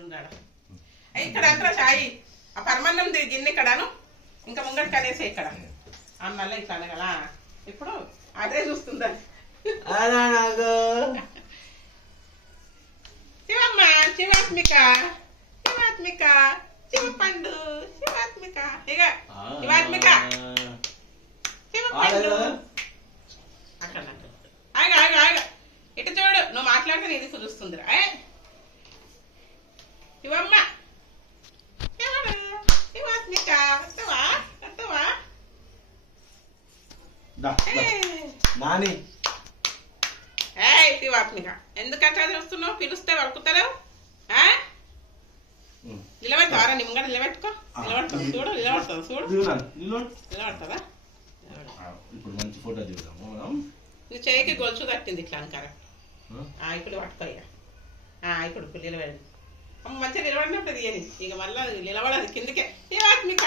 చూడాడు ఇక్కడ అంతా చాయి ఆ పరమాన్నం గిన్నె ఇక్కడను ఇంకా ముంగటి కనేసి ఇక్కడ అన్నల్ల ఇట్లా అనగల ఇప్పుడు అదే చూస్తుందా శివమ్మ శివాత్మిక శివాత్మిక శివపండు శివాత్మిక ఇక శివాత్మిక శివపండు అక్కడ ఆగ ఆగ ఆగ ఇటు చూడు నువ్వు మాట్లాడితే ఇది కుదుస్తుందిరా శివమ్మ శివుడు శివాత్మిక వస్తావా వస్తావా నాని శివాత్మిక ఎందుకు అట్లా చూస్తున్నావు పిలుస్తే వలుకుతలేవు నిలబెడతావరా నీ ముంగట నిలబెట్టుకో నిలబడతావు చూడు నిలబడతావు చూడు నిలబడతావా ఇప్పుడు మంచి ఫోటో దిగుతాము నువ్వు చేయికి గొలుసు తట్టింది ఇట్లా అంకారా ఇప్పుడు పట్టుకో ఇక ఇప్పుడు నిలబడి మంచిగా నిలబడినప్పుడు తీయని ఇక మళ్ళీ నిలబడదు కిందకే శివాత్మిక